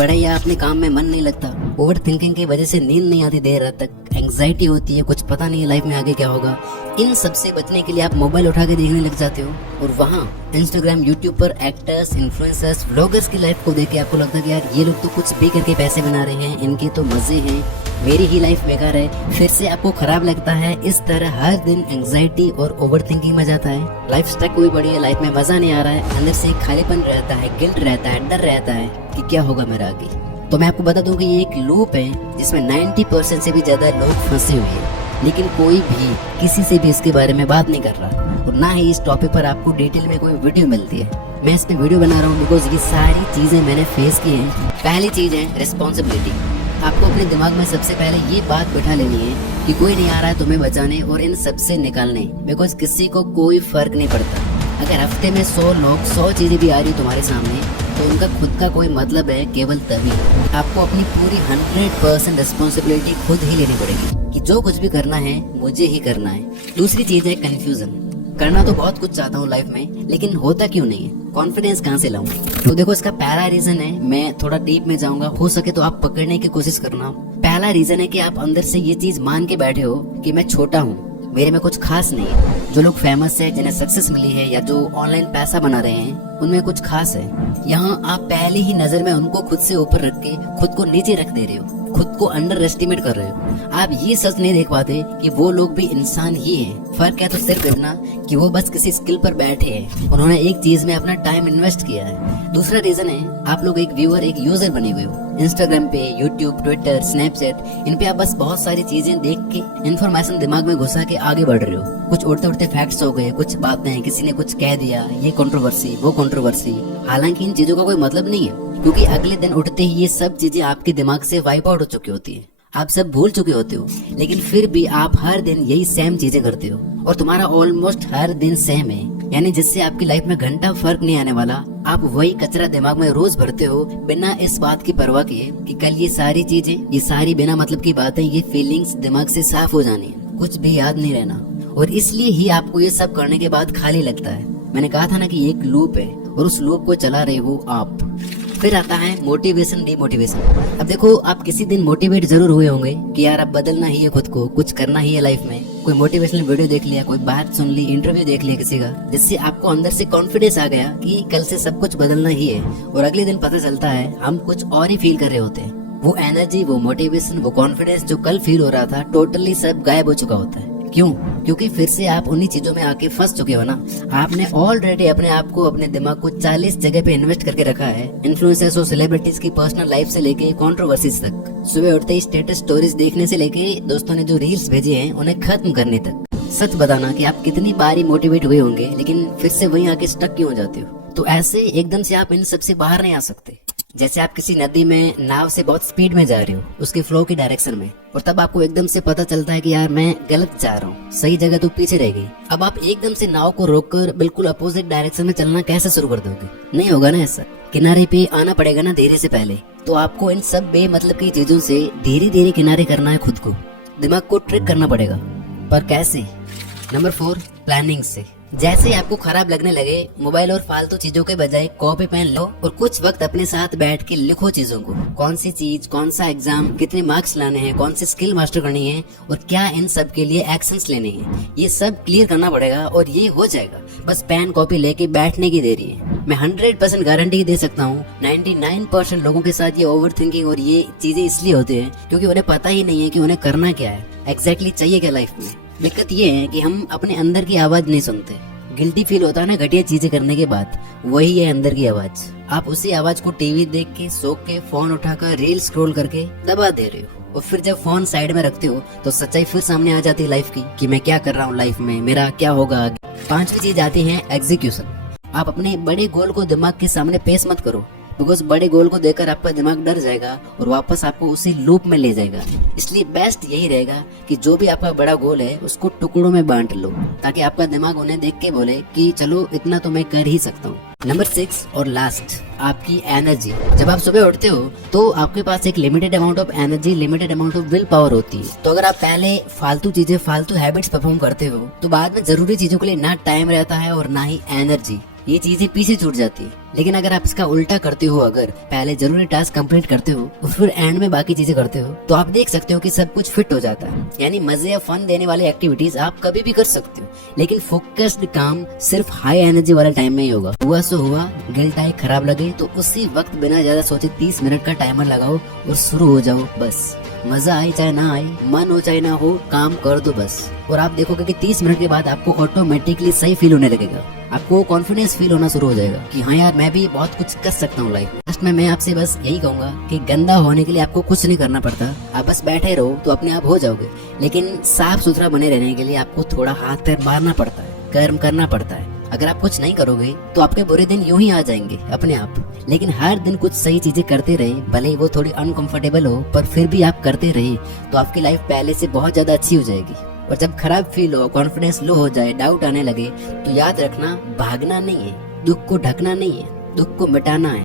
पढ़ाई या अपने काम में मन नहीं लगता, ओवर थिंकिंग की वजह से नींद नहीं आती देर रात तक, एंग्जाइटी होती है, कुछ पता नहीं है लाइफ में आगे क्या होगा, इन सब से बचने के लिए आप मोबाइल उठा के देखने लग जाते हो और वहाँ इंस्टाग्राम, यूट्यूब पर एक्टर्स, इन्फ्लुएंसर्स, व्लॉगर्स की लाइफ को देख के आपको लगता है कि यार ये लोग तो कुछ भी करके पैसे बना रहे हैं, इनके तो मजे हैं, मेरी ही लाइफ बेकार है। फिर से आपको खराब लगता है। इस तरह हर दिन एंग्जाइटी और ओवर थिंकिंग में जाता है। लाइफ स्टक हुई पड़ी है, लाइफ में मजा नहीं आ रहा है, अंदर से खालीपन रहता है, गिल्ट रहता है, डर रहता है कि क्या होगा मेरा आगे। तो मैं आपको बता दूं कि ये एक लूप है जिसमें 90% से भी ज्यादा लोग फंसे हुए हैं, लेकिन कोई भी किसी से भी इसके बारे में बात नहीं कर रहा और ना ही इस टॉपिक पर आपको डिटेल में कोई वीडियो मिलती है। मैं इस पे वीडियो बना रहा हूँ बिकॉज ये सारी चीजें मैंने फेस की हैं। पहली चीज है रिस्पॉन्सिबिलिटी। आपको अपने दिमाग में सबसे पहले ये बात बैठा लेनी है कि कोई नहीं आ रहा है तुम्हें बचाने और इन सबसे निकालने, बिकॉज किसी को कोई फर्क नहीं पड़ता। अगर हफ्ते में 100 लोग 100 चीजें भी आ रही तुम्हारे सामने तो उनका खुद का कोई मतलब है केवल तभी। आपको अपनी पूरी 100% रिस्पॉन्सिबिलिटी खुद ही लेनी पड़ेगी कि जो कुछ भी करना है मुझे ही करना है। दूसरी चीज है कंफ्यूजन। करना तो बहुत कुछ चाहता हूँ लाइफ में, लेकिन होता क्यों नहीं है, कॉन्फिडेंस कहाँ से लाऊं? तो देखो इसका पहला रीजन है, मैं थोड़ा डीप में जाऊंगा, हो सके तो आप पकड़ने की कोशिश करना। पहला रीजन है कि आप अंदर से ये चीज मान के बैठे हो कि मैं छोटा हूँ, मेरे में कुछ खास नहीं है। जो लोग फेमस है, जिन्हें सक्सेस मिली है या जो ऑनलाइन पैसा बना रहे हैं, उनमें कुछ खास है। यहाँ आप पहली ही नजर में उनको खुद से ऊपर रख के खुद को नीचे रख दे रहे हो, खुद को अंडर एस्टिमेट कर रहे हो। आप ये सच नहीं देख पाते कि वो लोग भी इंसान ही हैं। फर्क है तो सिर्फ इतना कि वो बस किसी स्किल पर बैठे हैं, उन्होंने एक चीज में अपना टाइम इन्वेस्ट किया है। दूसरा रीजन है आप लोग एक व्यूअर, एक यूजर बने हुए हो। इंस्टाग्राम पे, यूट्यूब, ट्विटर, स्नैपचैट, इन पे आप बस बहुत सारी चीजें देख के इन्फॉर्मेशन दिमाग में घुसा के आगे बढ़ रहे हो। कुछ उड़ते उड़ते फैक्ट्स हो गए, कुछ बातें, किसी ने कुछ कह दिया, ये कंट्रोवर्सी, वो कंट्रोवर्सी। हालांकि इन चीजों का कोई मतलब नहीं है, क्योंकि अगले दिन उठते ही ये सब चीजें आपके दिमाग से वाइप आउट हो चुकी होती है, आप सब भूल चुके होते हो। लेकिन फिर भी आप हर दिन यही सेम चीजें करते हो और तुम्हारा ऑलमोस्ट हर दिन सेम है, यानी जिससे आपकी लाइफ में घंटा फर्क नहीं आने वाला। आप वही कचरा दिमाग में रोज भरते हो बिना इस बात की परवाह किए कि कल ये सारी चीजें, ये सारी बिना मतलब की बातें, ये फीलिंग्स दिमाग से साफ हो जानी है, कुछ भी याद नहीं रहना। और इसलिए ही आपको ये सब करने के बाद खाली लगता है। मैंने कहा था ना कि एक लूप है और उस लूप को चला रहे हो आप। फिर आता है मोटिवेशन, डिमोटिवेशन। अब देखो, आप किसी दिन मोटिवेट जरूर हुए होंगे कि यार अब बदलना ही है खुद को, कुछ करना ही है लाइफ में। कोई मोटिवेशनल वीडियो देख लिया, कोई बात सुन ली, इंटरव्यू देख लिया किसी का, जिससे आपको अंदर से कॉन्फिडेंस आ गया कि कल से सब कुछ बदलना ही है। और अगले दिन पता चलता है हम कुछ और ही फील कर रहे होते हैं। वो एनर्जी, वो मोटिवेशन, वो कॉन्फिडेंस जो कल फील हो रहा था, टोटली सब गायब हो चुका होता है। क्यों? क्योंकि फिर से आप उन्हीं चीजों में आके फंस चुके हो ना। आपने ऑलरेडी अपने आप को, अपने दिमाग को 40 जगह पे इन्वेस्ट करके रखा है। इन्फ्लुएंसर्स और सेलिब्रिटीज की पर्सनल लाइफ से लेके कंट्रोवर्सीज तक, सुबह उठते ही स्टेटस स्टोरीज देखने से लेके दोस्तों ने जो रील्स भेजे हैं उन्हें खत्म करने तक। सच बताना कि आप कितनी बारी मोटिवेट हुए होंगे, लेकिन फिर से वहीं आके स्टक क्यों हो जाते हो? तो ऐसे एकदम से आप इन सबसे बाहर नहीं आ सकते। जैसे आप किसी नदी में नाव से बहुत स्पीड में जा रहे हो, उसके फ्लो की डायरेक्शन में, और तब आपको एकदम से पता चलता है कि यार मैं गलत जा रहा हूँ, सही जगह तो पीछे रह गई। अब आप एकदम से नाव को रोककर बिल्कुल अपोजिट डायरेक्शन में चलना कैसे शुरू कर दोगे? नहीं होगा ना ऐसा। किनारे पे आना पड़ेगा ना धीरे से पहले। तो आपको इन सब बेमतलब की चीजों से धीरे धीरे किनारे करना है खुद को, दिमाग को ट्रिक करना पड़ेगा। पर कैसे? नंबर 4, प्लानिंग से। जैसे ही आपको खराब लगने लगे, मोबाइल और फालतू चीजों के बजाय कॉपी पेन लो और कुछ वक्त अपने साथ बैठ के लिखो चीजों को। कौन सी चीज, कौन सा एग्जाम, कितने मार्क्स लाने हैं, कौन सी स्किल मास्टर करनी है और क्या इन सब के लिए एक्शंस लेने हैं, ये सब क्लियर करना पड़ेगा और ये हो जाएगा। बस पेन कॉपी लेके बैठने की देरी है। मैं 100% गारंटी दे सकता हूँ 99% लोगों के साथ ये ओवर थिंकिंग और ये चीजें इसलिए होती है क्योंकि उन्हें पता ही नहीं है कि उन्हें करना क्या है, एग्जैक्टली चाहिए क्या लाइफ में। दिक्कत ये है कि हम अपने अंदर की आवाज नहीं सुनते। गिल्टी फील होता है ना घटिया चीजें करने के बाद, वही है अंदर की आवाज। आप उसी आवाज को टीवी देख के, सो के, फोन उठाकर, रील स्क्रॉल करके दबा दे रहे हो। और फिर जब फोन साइड में रखते हो तो सच्चाई फिर सामने आ जाती है लाइफ की कि मैं क्या कर रहा हूँ लाइफ में, मेरा क्या होगा। 5वीं चीज आती है एग्जीक्यूशन। आप अपने बड़े गोल को दिमाग के सामने पेश मत करो, बिकॉज बड़े गोल को देखकर आपका दिमाग डर जाएगा और वापस आपको उसी लूप में ले जाएगा। इसलिए बेस्ट यही रहेगा कि जो भी आपका बड़ा गोल है उसको टुकड़ों में बांट लो, ताकि आपका दिमाग उन्हें देख के बोले कि चलो इतना तो मैं कर ही सकता हूँ। नंबर 6 और लास्ट, आपकी एनर्जी। जब आप सुबह उठते हो तो आपके पास एक limited amount of energy, limited amount of will power होती है। तो अगर आप पहले फालतू चीजें, फालतू हैबिट्स परफॉर्म करते हो तो बाद में जरूरी चीजों के लिए ना टाइम रहता है और ना ही एनर्जी। ये चीजें पीछे छूट जाती है। लेकिन अगर आप इसका उल्टा करते हो, अगर पहले जरूरी टास्क कंप्लीट करते हो और फिर एंड में बाकी चीजें करते हो, तो आप देख सकते हो कि सब कुछ फिट हो जाता है। यानी मजे या फन देने वाले एक्टिविटीज आप कभी भी कर सकते हो, लेकिन फोकस्ड काम सिर्फ हाई एनर्जी वाले टाइम में ही होगा। हुआ सो हुआ, गिल्ट आए, खराब लगे तो उसी वक्त बिना ज्यादा सोचे 30 मिनट का टाइमर लगाओ और शुरू हो जाओ। बस मजा आए चाहे ना आए, मन हो चाहे ना हो, काम कर दो बस। और आप देखोगे कि 30 मिनट के बाद आपको ऑटोमेटिकली सही फील होने लगेगा। आपको कॉन्फिडेंस फील होना शुरू हो जाएगा कि हाँ यार, मैं भी बहुत कुछ कर सकता हूँ लाइफ में। लास्ट में मैं आपसे बस यही कहूंगा कि गंदा होने के लिए आपको कुछ नहीं करना पड़ता। आप बस बैठे रहो तो अपने आप हो जाओगे। लेकिन साफ सुथरा बने रहने के लिए आपको थोड़ा हाथ पैर मारना पड़ता है, कर्म करना पड़ता है। अगर आप कुछ नहीं करोगे तो आपके बुरे दिन यूं ही आ जाएंगे अपने आप। लेकिन हर दिन कुछ सही चीजें करते रहे, भले ही वो थोड़ी अनकंफर्टेबल हो, पर फिर भी आप करते रहे, तो आपकी लाइफ पहले से बहुत ज्यादा अच्छी हो जाएगी। और जब खराब फील हो, कॉन्फिडेंस लो हो जाए, डाउट आने लगे, तो याद रखना, भागना नहीं है, दुख को ढकना नहीं है, दुख को मिटाना है।